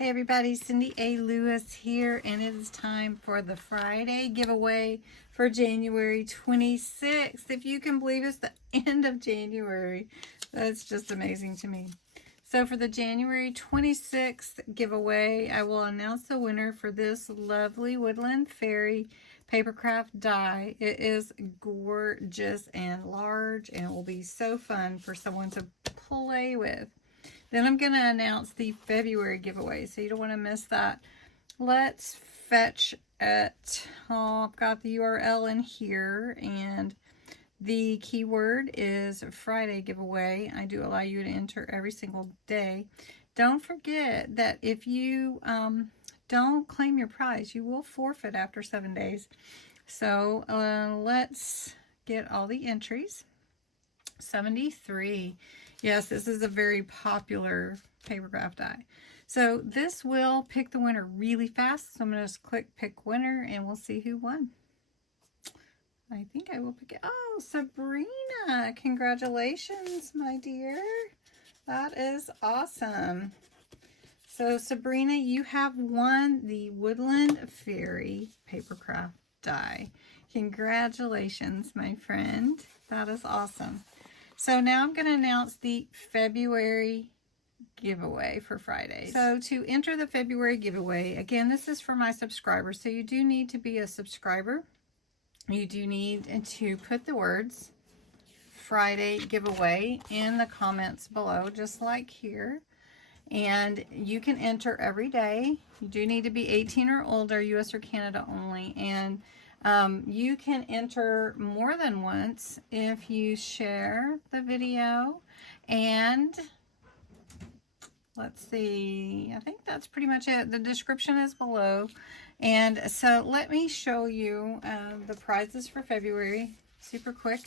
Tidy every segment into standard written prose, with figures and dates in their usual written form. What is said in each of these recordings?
Hey everybody, CindyALewis here, and it is time for the Friday giveaway for January 26th. If you can believe it's the end of January, that's just amazing to me. So for the January 26th giveaway, I will announce the winner for this lovely Woodland Fairy Papercraft die. It is gorgeous and large, and it will be so fun for someone to play with. Then I'm going to announce the February giveaway, so you don't want to miss that. Let's fetch it. Oh, I've got the URL in here, and the keyword is Friday giveaway. I do allow you to enter every single day. Don't forget that if you don't claim your prize, you will forfeit after 7 days. So let's get all the entries. 73. Yes, this is a very popular Papercraft die. So this will pick the winner really fast. So I'm going to just click pick winner and we'll see who won. I think I will pick it. Oh, Sabrina. Congratulations, my dear. That is awesome. So Sabrina, you have won the Woodland Fairy Papercraft die. Congratulations, my friend. That is awesome. So now I'm going to announce the February giveaway for Friday. So to enter the February giveaway, again, this is for my subscribers. So you do need to be a subscriber. You do need to put the words Friday giveaway in the comments below, just like here. And you can enter every day. You do need to be 18 or older, US or Canada only. And you can enter more than once if you share the video. And let's see, I think that's pretty much it. The description is below. And so let me show you the prizes for February super quick.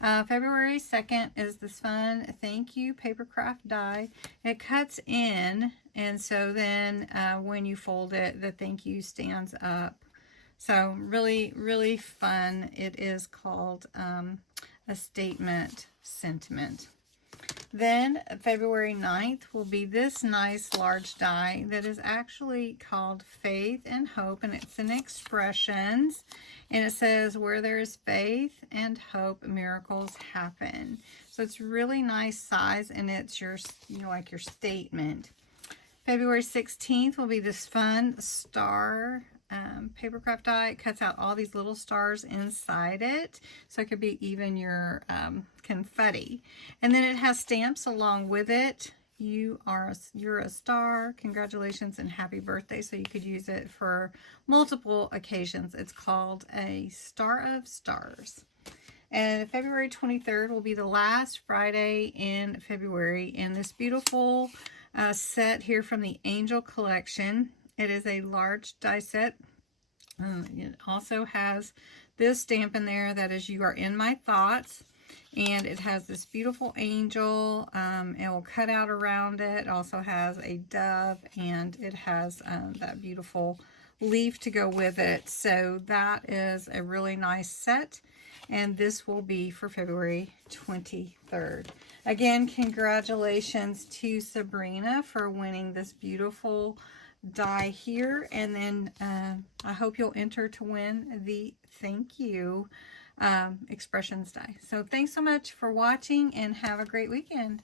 February 2nd is this fun thank you Papercraft die. It cuts in, and so then when you fold it, the thank you stands up. So really, really fun. It is called a statement sentiment. Then February 9th will be this nice large die that is actually called Faith and Hope, and it's in expressions. And it says, where there is faith and hope, miracles happen. So it's really nice size, and it's your, like your statement. February 16th will be this fun star Papercraft die. It cuts out all these little stars inside it, so it could be even your confetti. And then it has stamps along with it. You're a star, congratulations and happy birthday. So you could use it for multiple occasions. It's called a Star of Stars. And February 23rd will be the last Friday in February, and this beautiful set here from the Angel Collection. It is a large die set. It also has this stamp in there that is, you are in my thoughts. And it has this beautiful angel. It will cut out around it. It also has a dove, and it has that beautiful leaf to go with it. So that is a really nice set. And this will be for February 23rd. Again, congratulations to Sabrina for winning this beautiful die here. And then I hope you'll enter to win the thank you expressions die. So thanks so much for watching, and have a great weekend.